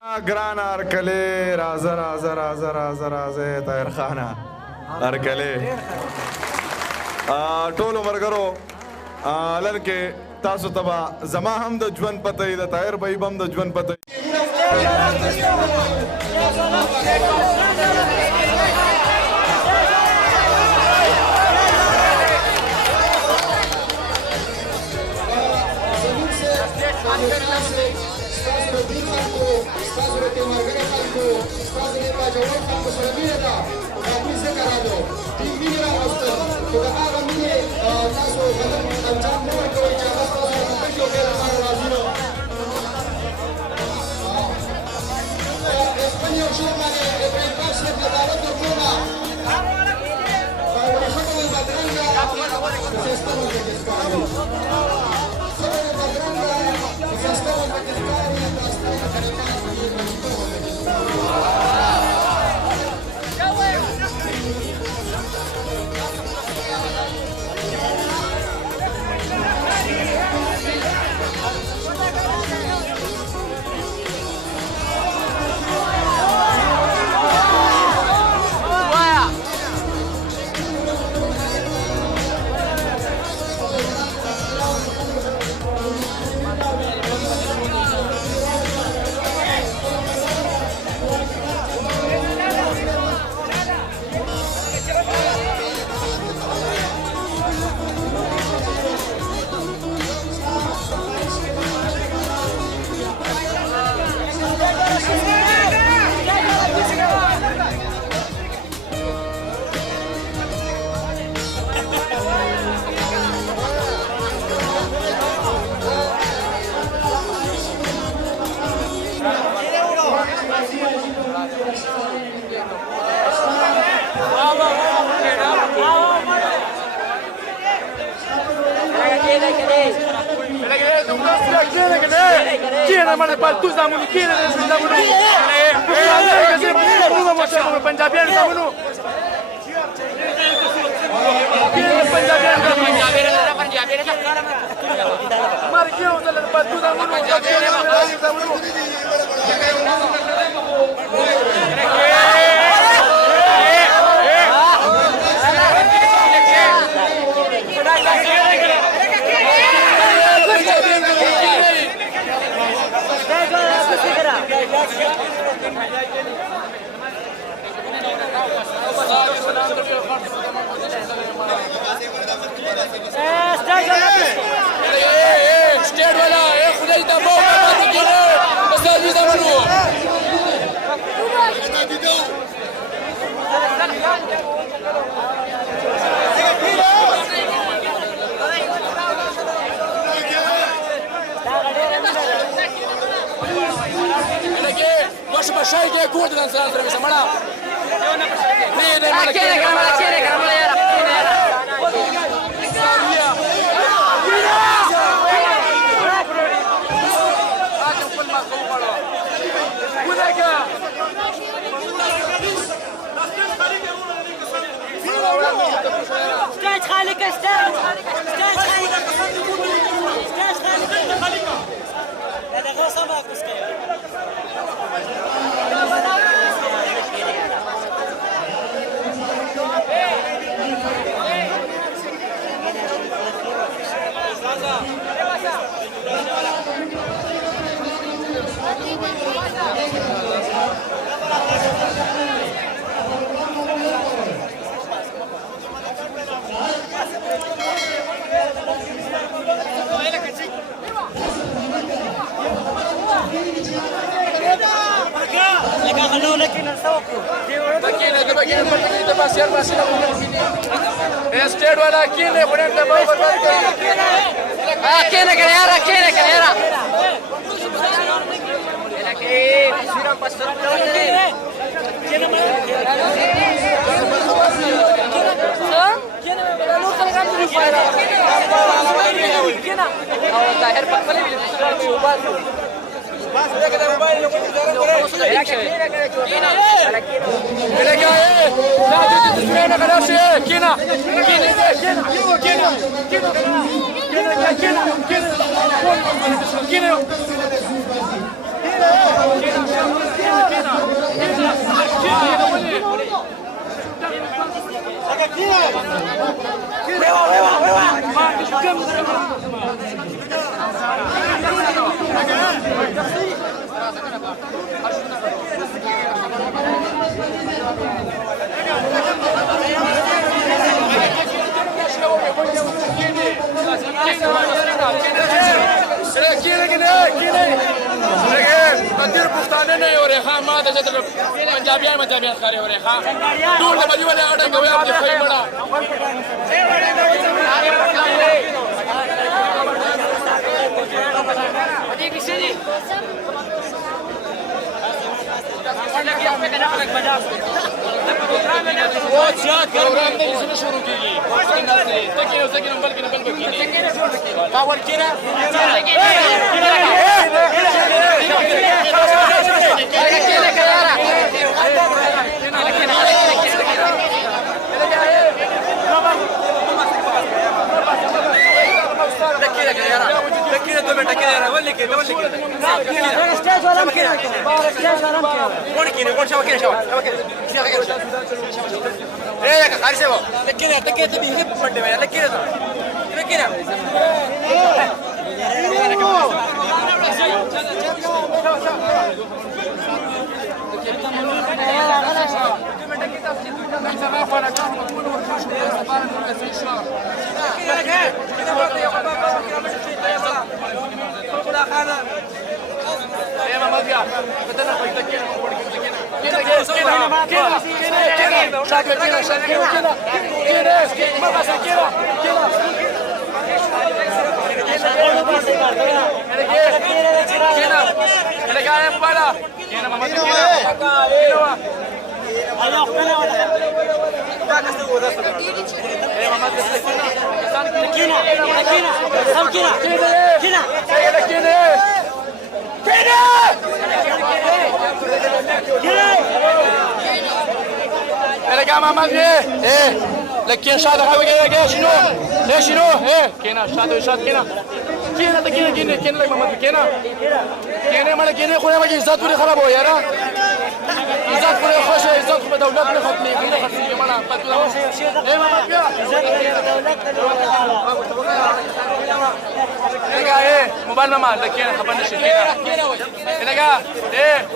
ګران هرکلی راځه راځه راځه راځه راځه طاهر خانه هرکلی ټولو ملګرو لن کې تاسو ته به زما هم د ژوند پته وي د طاهر بهي به هم د ژوند پته وي Quiere mane pal tu zamunu quiere zamunu पंजाबियन zamunu mar क्यों चल पल tu zamunu स्टेट वाला खुदा दबाओ बस आदमी zamanu Başı başayı kurdudan sana söylemiş ama. Ne de mana Quiere cámara yara. استاذ خالك استاذ خالك هذا غوصة ما كسكير स्टेट वाला quiere poner dबाव quiere que le ara que pusieron pastor Quién पंजाबियान खरे हो रहे हाँ दूर से बजी वाले आर्डर गए आपके भाई बड़ा वो ज्यादा प्रोग्राम ने इसमें शुरू की लेकिन उसे कि नंबर की कावल किरा स्टेज वाला मकीना स्टेज वाला मकीना कौन किने कौन शावा किने शावा ए खाली से वो लेकिन तक तो भी बड़े में लेकिन लेकिन لكن شاد هاوي كده شنو ليش شنو ايه كينا شاد كينا كينا تكينا كينا لك محمد كينا مال كينا خويا ما عزت ولي خراب هو يارا عزت ولي خوش عزت ولي دولت ولي خطني كينا خطني مالا ايه محمد ايه موبايل ما لكن خبرنا شي كينا ايه